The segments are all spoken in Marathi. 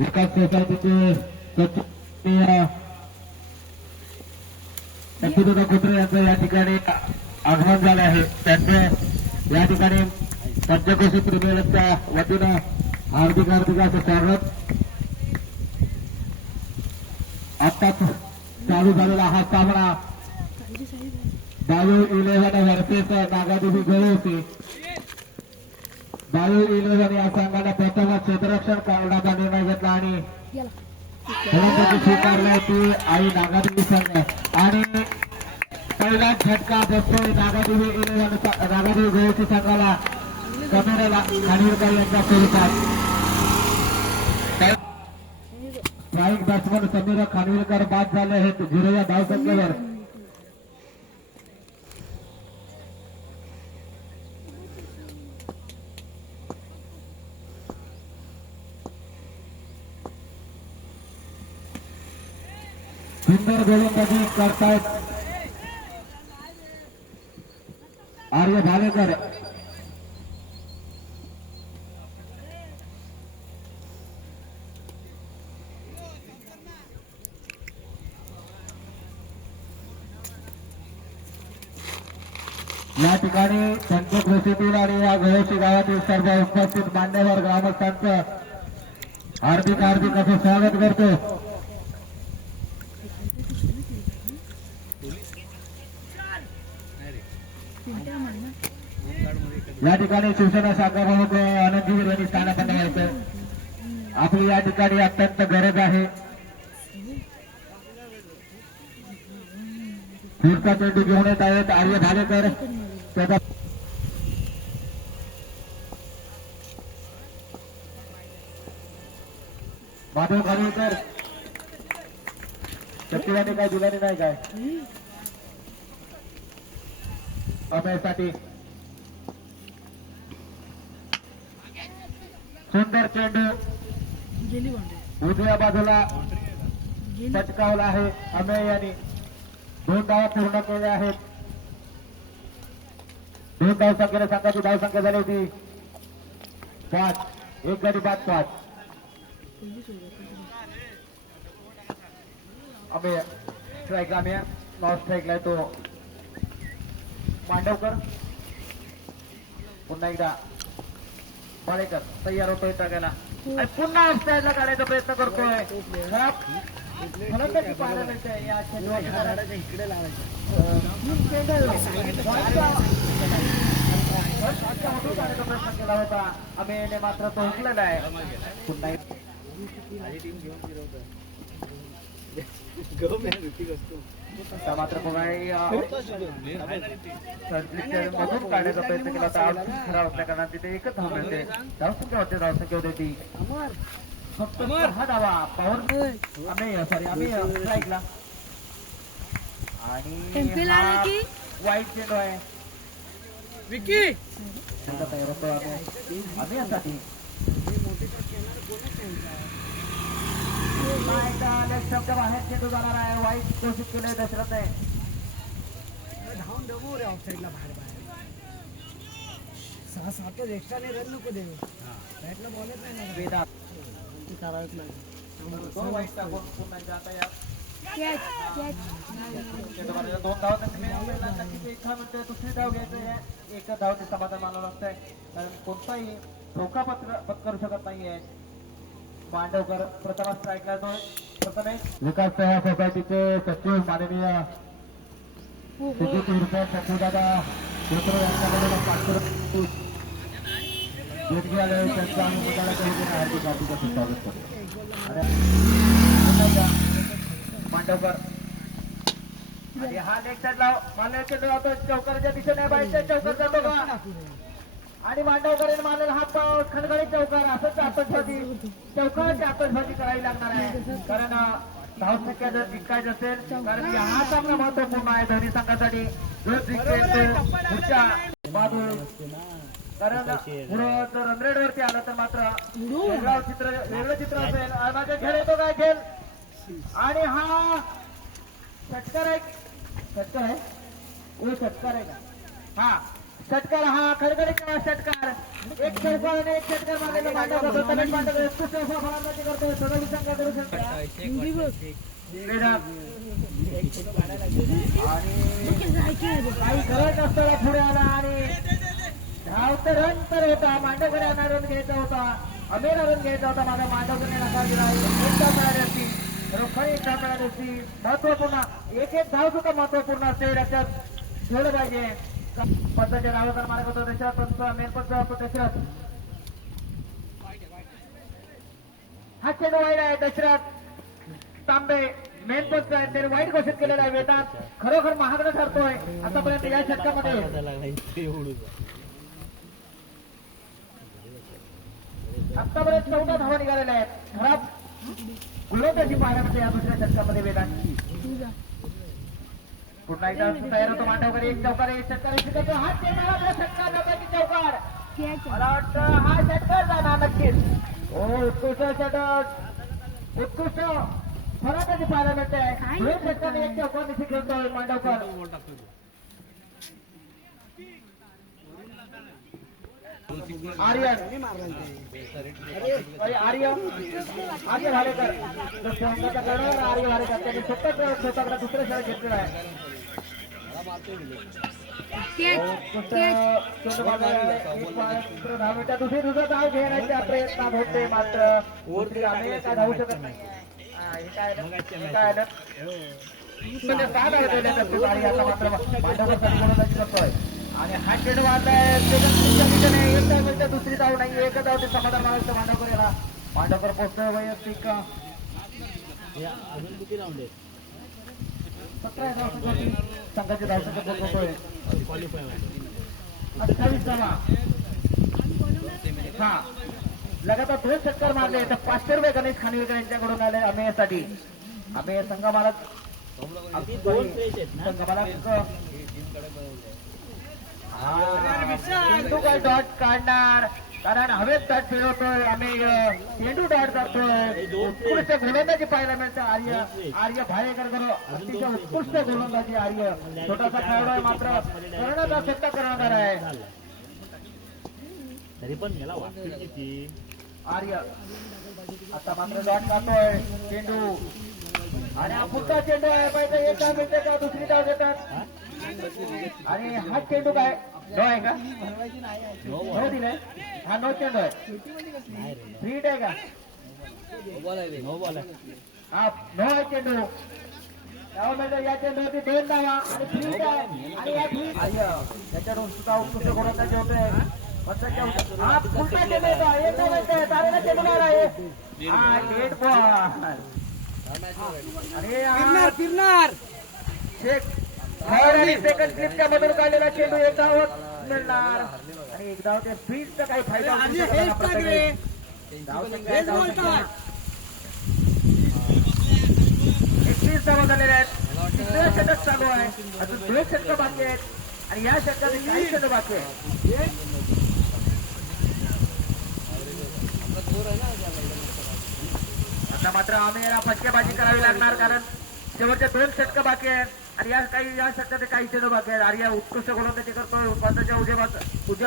विकास सोसायटीचे सचिन कुत्रे यांचं या ठिकाणी आगमन झाले आहे. त्यांचे या ठिकाणी पंचकोशी प्रीमियरच्या वतीनं हार्दिक हार्दिक असं स्वागत. आत्ताच चालू झालेला हा सामना बायो 11 वर्सेस नागादेवी गळवते. बायो 11 या संघाने प्रथम क्षेत्ररक्षण करण्याचा निर्णय घेतला आणि फलंदाजी स्वीकारली ती आई नागादेवी संघ. आणि पहिला झटका बसतोय नागादेवी 11 नागादेवी गळवते संघाला कमेऱ्याला खानविलकर यांच्या स्वरूपात. स्ट्राईक बॅट्समन समीर खानविलकर बाद झाले आहेत 0 या धावसंख्येवर. सुंदर गोलंदाजी करतायत आर्य भालेकर. या ठिकाणी पंचक्रोशीतील आणि या गळोशी गावातील सर्व उपस्थित मान्यवर ग्रामस्थांचं हार्दिक हार्दिक असं स्वागत करतो. या ठिकाणी शिवसेना शाखा प्रमुख आनंदजीवर यांनी स्थानापन्न व्हायचं आपली या ठिकाणी अत्यंत गरज आहे. पुढचा चेंडू घेऊन येत आहेत आर्य भालेकर. त्याचा माधव खानविलकर शक्तीवाने काय दिलाने नाही काय अभयासाठी. सुंदर चेंडू उजव्या बाजूला पटकावला आहे. अमेय यांनी 2 धावा पूर्ण केल्या आहेत. 2 धावसंख्येने संघाची धावसंख्या झाली होती 5. एक गडी बाद 5. अमेय स्ट्राईक अमेय नॉन स्ट्राईकला तो मांडवकर. पुन्हा एकदा माळेकर तयार होतोय टाकायला आणि पुन्हा ऑफसाईडला काढायचा प्रयत्न करतोय. फलंदाजी पाहायला मिळते या इकडे काढायचा प्रयत्न केला होता अमेयने मात्र तो हुकलेला आहे. पुन्हा मात्र मधून काढण्याचा प्रयत्न केला होता. खराब असल्या कारणाने तिथे एकच धाव मिळते. धावसंख्या होते धावसंख्या होते ती फक्त 6 धावा पॉवर आम्ही सॉरी आम्ही स्ट्राईकला. आणि वाईट चेंडू आहे विकी तयार होतो आम्ही यासाठी. शब्द बाहेर चेंडू जाणार आहे. वाईट घोषित केले दशरथ आहे. धावून दमू रे ऑफसाईडला बाहेर बाहेर 6-7 एक्स्ट्राने रन नको देऊ. बॅटला बॉल येत नाही वेदा करायच नाही. तो वाईट टाकून पुन्हा जाता या 2 धाव दुसरी धाव घ्यायचं आहे. एक धाव ते समाधान मानावं लागतंय कारण कोणताही धोका पत्करू शकत नाहीये. मांडवकर प्रथम स्ट्राईकला येतोय. प्रथमेश विकास सेवा सोसायटीचे सचिव माननीय सचिवदादा सूत्र यांच्याकडे 500 देणगी आले. त्यांचं आम्ही मुलाला हार्दिक हार्दिक असं स्वागत करतो. मांडवकर आणि हा नेक्स्ट साईडला मानण्याचे चौकाराच्या दिशेने बाहेरच्या चौकार जातो का आणि मांडवकर मानलेला हा खणगळी चौकार असंच आतषबाजी चौकाराची आतषबाजी करावी लागणार आहे. कारण धावसंख्या जर जिंकायची असेल कारण हा सामना महत्वपूर्ण आहे दोन्ही संघासाठी. जो जिंकेल पुढच्या कारण पुढं जर रनरेट वरती आलं तर मात्र वेगळं चित्र असेल. माझ्या खेळ येतो काय खेळ आणि हा षटकार आहे. षटकार आहे षटकार आहे का हा षटकार हा खडखडीचा षटकार एक षटकार आणि एक षटकार मारलेला मांडव करतो तमिळ मांडव उत्कृष्ट असा फलंदाजी करतोय सदोली संघ करू शकतो आणि काही गरज असताना पुढे आला आणि धाव तर रन तर होता मांडवकडे रन घ्यायचा होता अमेर रन घ्यायचा होता माझा मांडवकडे नकार दिला एकदा मिळाली असती रोखडी एकदा मिळाली असती महत्वपूर्ण एक एक धाव सुद्धा महत्वपूर्ण असते लक्षात ठेवलं पाहिजे पंचाच्या नावाचा मार्ग होतो दशरथ पंच मेन पंच दशरथ हा चेंडू वाईट आहे दशरथ तांबे मेन पंच आहे त्याने वाईट घोषित केलेला आहे वेदांत खरोखर महागडा ठरतोय आतापर्यंत या षटकामध्ये आतापर्यंत 14 धावा निघालेल्या आहेत खराब गोलंदाजी पाहायला मिळते या दुसऱ्या षटकामध्ये वेदांतची पुन्हा एकदा तयार होतो मांडवकर एक चौकार एक षटकार शिकवतो हा चेंडू षटकार नव्हता चौकार मला वाटतं हा षटकार जाणार नक्कीच हो उत्कृष्ट षटक उत्कृष्ट फलंदाजी पाहायला मिळते दोन षटकाने एक चौकार निश्चित खेळतोय मांडवकर आर्यन आर्य भालेकर आर्य भालेकर त्यांनी स्वतःकडे दुसऱ्या शाळेत घेतलेला आहे दुसरी दुसरं धाव घेण्याचा प्रयत्नात होते मात्र काय धावू शकत नाही आणि हा चेंडू वाजलाय दुसरी धाव नाही एक धाव ते समाधान मागायचं मांडवकर याला मांडवकर पोहोचतोय वैयक्तिक 17 धावसाठी संघाची धावसंख्या पोहोचतोय 28 धावा हा लगातार 2 षटकार मारले तर 500 रुपये गणेश खानविलकर यांच्याकडून आले अमेयसाठी अमेय संघमालक चेंडू काय डॉट काढणार कारण हवेत डॉट फिरवतोय आम्ही चेंडू डॉट करतोय उत्कृष्ट गोलंदाजी पाहायला मिळतं आर्य भालेकर करो अतिशय उत्कृष्ट गोलंदाजी आर्य छोटासा खेळाडू आहे मात्र करण्याचा सत्ता करणार आहे तरी पण मला वाटतं आर्य आता मात्र डॉट काढतोय चेंडू आणि हा पुढचा चेंडू आहे पाहिजे एक धाव मिळते का दुसरी धाव घेतात आणि हा चेंडू काय नो आहे का नो दिलाय हा नो चेंडू आहे फ्रीट आहे का हा नो आहे चेंडू त्यामुळे या चेंडूवरती 2 धावा आणि फ्रीट आहे आणि या फ्रीट त्याच्याकडून सुद्धा उत्कृष्ट गोलंदाजी होते हा पुढचा चेंडू येतो एक धाव मिळते तारेला चेंडू आहे हा डेड बॉल अरे फिरणार शेख थर्ड आणि सेकंड स्लिपच्या मधून काढलेला चेंडू एक धाव मिळणार आणि एक धाव ते फ्रीजचा काही फायदा 21 धावा झालेल्या आहेत तिसरं षटक चालू आहे अजून 2 षटकं बाकी आहेत आणि या षटकात काही षटक बाकी आहेत आता मात्र आम्हाला फटकेबाजी करावी लागणार कारण शेवटच्या 2 षटकं बाकी आहेत आणि या षटकात काही चेंडू बाकी आहेत आर्य उत्कृष्ट गोलंदाजी करतोय पंचाच्या उजव्या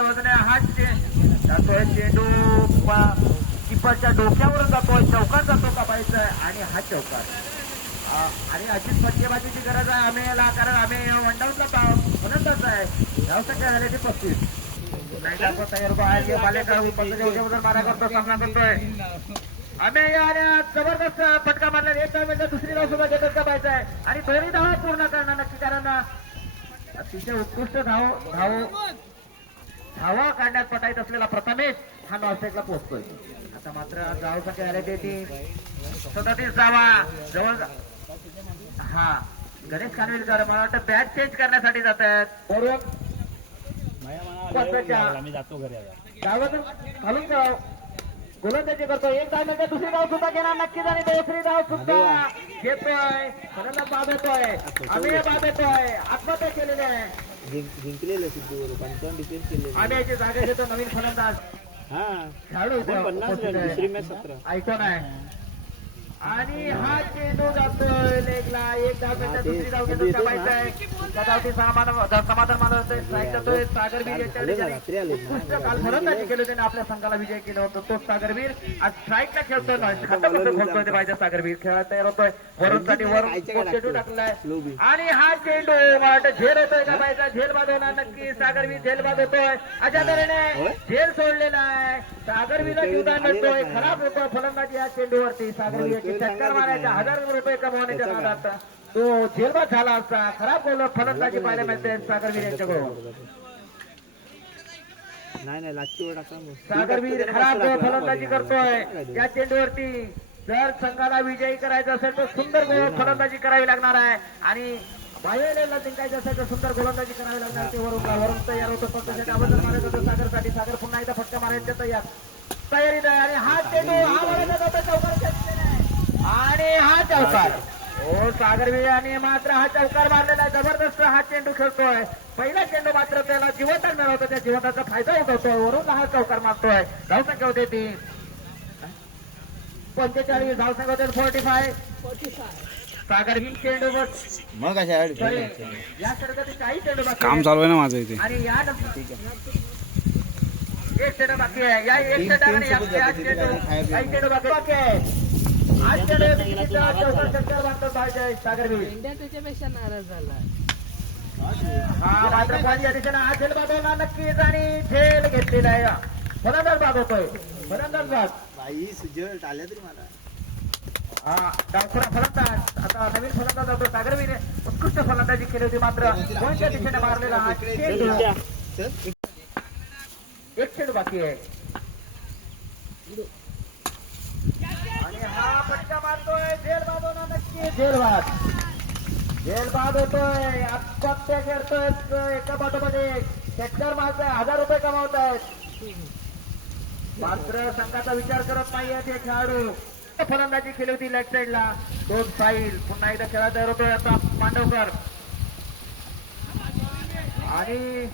बाजूने हा जातोय चेंडू किपरच्या डोक्यावरून जातोय चौकात जातो का पाहिजे आणि हा चौकार आणि अशीच फटकेबाजीची गरज आहे आम्हाला कारण आम्ही वनडाऊनला म्हणतच आहे धावसंख्या झाल्याची 35 तयार बालेकर पंचाच्या उजव्या बाजूने मारा करतो सामना करतोय आम्ही जबरदस्त फटका मारला एक धाव मिळतं दुसरी धाव सुद्धा घेतच का पाहिजे आहे आणि दोन्ही धावा पूर्ण करणं नक्की कारण अतिशय उत्कृष्ट धावा काढण्यात पटाईत असलेला प्रथमेश हा नॉस्टेकला पोहोचतोय आता मात्र धावसंख्या झाली ती 37 धावा जवळ हा गणेश खानविलकर मला वाटतं बॅट चेंज करण्यासाठी जात आहेत मी जातो घरी धावातून घालून जाऊ गोलंदाजी करतोय एक धाव मिळते दुसरी धाव सुद्धा घेणार नक्कीच आणि दुसरी धाव सुद्धा घेतोय फलंदाज बाद होतोय आम्ही बाद येतोय आत्महत्या केलेली आहे जिंकलेले आम्ही जागा घेतो नवीन फलंदाज खेळाडू दुसरी मॅच 17 ऐकून आहे आणि हा चेंडू जातोय लेगला. एक धाव मिळतात, दुसरी धाव घेतो जमायचं आहे. धावती समाधान मानवतोय. स्ट्राईक जातोय सागरवीर यांच्याकडे, ज्याने उत्कृष्ट काल फलंदाजी केली, त्याने आपल्या संघाला विजय केला होता. तो सागरवीर आज स्ट्राईकला खेळतोय, खातामध्ये खोलतोय ते पाहिजे. सागरवीर खेळायला तयार होतोय. वरूनसाठी वरून चेंडू टाकलाय आणि हा चेंडू मला वाटतं झेल होतोय का पाहिजे. झेल बाद होणार नक्की. सागरवीर झेल बाद होतोय. अशा तऱ्हेने झेल सोडलेला आहे. सागरवीरला जीवदान मिळतोय. खराब होतोय फलंदाजी या चेंडूवरती. सागरवीर चक्कर मारायच्या 1000 रुपये कमवण्याच्या नादात तो झेलबाद झाला असता. खराब गोल फलंदाजी पाहायला मिळते सागरवीर यांच्याकडून. सागरवीर खराब फलंदाजी करतोय या चेंडूवरती. जर संघाला विजयी करायचं असेल तर सुंदर फलंदाजी करावी लागणार आहे आणि बाहेरला जिंकायचं असेल तर सुंदर गोलंदाजी करावी लागणार. ते वरून तयार होतं, पण त्याच्या डाबल मारत होतं सागरसाठी. सागर पुन्हा एकदा फटका मारायच्या तयारीत आहे आणि हा चेंडू हा मारायचा जातो चौकार आणि हा चौकार. हो, सागरवीर आणि मात्र हा चौकार मारलेला आहे. जबरदस्त हा चेंडू खेळतोय. पहिला चेंडू मात्र त्याला जीवनदान मिळवतो, त्या जीवनाचा फायदा उठवतोय. वरून हा चौकार मारतोय. धावसंख्या होते ती 45. धावसंख्या होते 45. सागरवीर चेंडू मग या षटकातील काही चेंडू बाकी काम चालू आहे ना माझं इथे. आणि या एक चेंडू बाकी आहे. या एक षटकाने काही चेंडू बाकी आहे. आज चक्कर मारतो पाहिजे सागरवीर. इंडिया त्याच्यापेक्षा नाराज झाला. हा मात्र या दिशेने हा झेल बांधवला नक्कीच आणि झेल घेतलेला आहे. फलंदाज बाद होतोय. फलंदाज बाद आल्या तरी मला हा डावखुरा फलंदाज. आता नवीन फलंदाज जातो सागरवीर. उत्कृष्ट फलंदाजी केली होती मात्र कोणत्या दिशेने मारलेला हा चेंडू. एक चेंडू बाकी आहे आणि हा फटका मारतोय. झेल बाद होणार नक्की. झेल बाद होतोय. आत्महत्या करतोय एका पाठोपाठी. षटकार मारतोय. 1000 रुपये कमावतायत. मात्र संघाचा विचार करत नाहीये ते खेळाडू. फलंदाजी केली होती लेफ्ट साईडला. 2 फाईल. पुन्हा एकदा खेळायला तयार होतोय आता मांडवकर आणि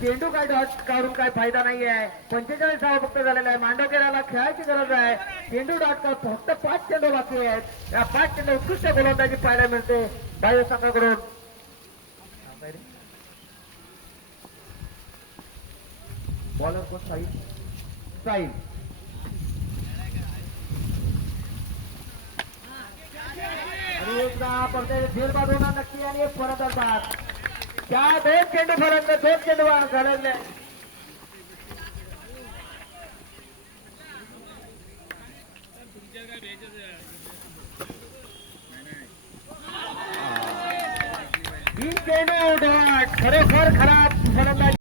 चेंडू काय डॉट काढून काय फायदा नाही आहे. 45 धावा फक्त झालेला आहे. मांडवकराला खेळायची गरज आहे. चेंडू डॉट का फक्त 5 चेंडू बाकी आहेत. या 5 चेंडू उत्कृष्ट गोलंदाजी पाहायला मिळते बाह्य संघाकडून. बॉलर कोण साईल आणि एकदा पडते. झेल बाद होणार नक्की आणि एक फलंदाज बाद. त्या 2 चेंडू फलंदाज 2 चेंडू घालवले. ही चेंडू डॉट खरोखर खराब फलंदाजी.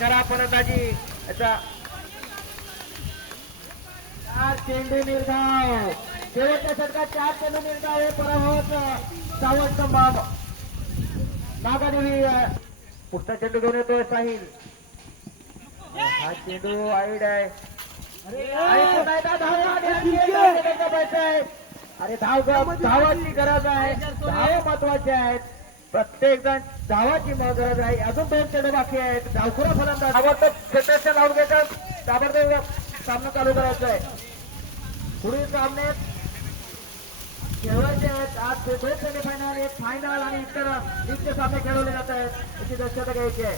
खराब फलंदाजी याचा 4 चेंडू निर्धाव. शेवटच्या षटकात 4 चेंडू निर्धाव हे पराभवाचं सावट नागादेवी. पुढचा चेंडू घेऊन येतोय साहिल. हा चेंडू आईड आहे. अरे धावाची गरज आहे. धाव महत्वाचे आहेत. प्रत्येक जण धावाची गरज आहे. अजून 2 चेंडू बाकी आहेत. धावखुरा फलंदाज आवडतं क्षेत्ररक्षण लावून घेतात. ताबडतोब सामना चालू करायचा आहे. पुढील सामने खेळवायचे आहेत. आज 2 सेमीफायनल, एक फायनल आणि इतर लीगचे सामने खेळवले जात आहेत. याची दक्षता घ्यायची आहे.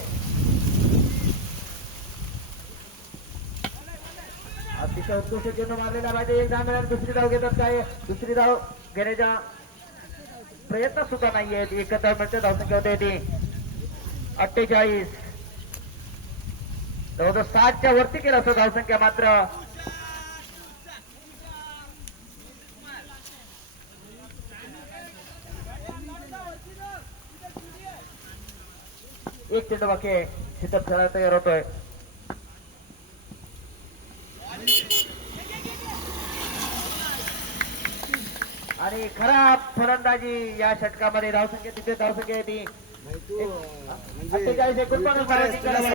अतिशय उत्कृष्ट चेंडू मारलेला पाहिजे. एक धाव मिळाली. दुसरी धाव घेतात काय. दुसरी धाव घेण्याच्या प्रयत्न सुद्धा नाहीये. एकच धाव मिळते. धावसंख्या होते ती 48. जवळजवळ 60च्या वरती केलं असं धावसंख्या. मात्र एक चेंडू बाकी आहे. शीतप खेळायला तयार होतोय. आणि खराब फलंदाजी या षटकामध्ये. धावसंख्या तिथे धावसंख्या आहे ती 48. 49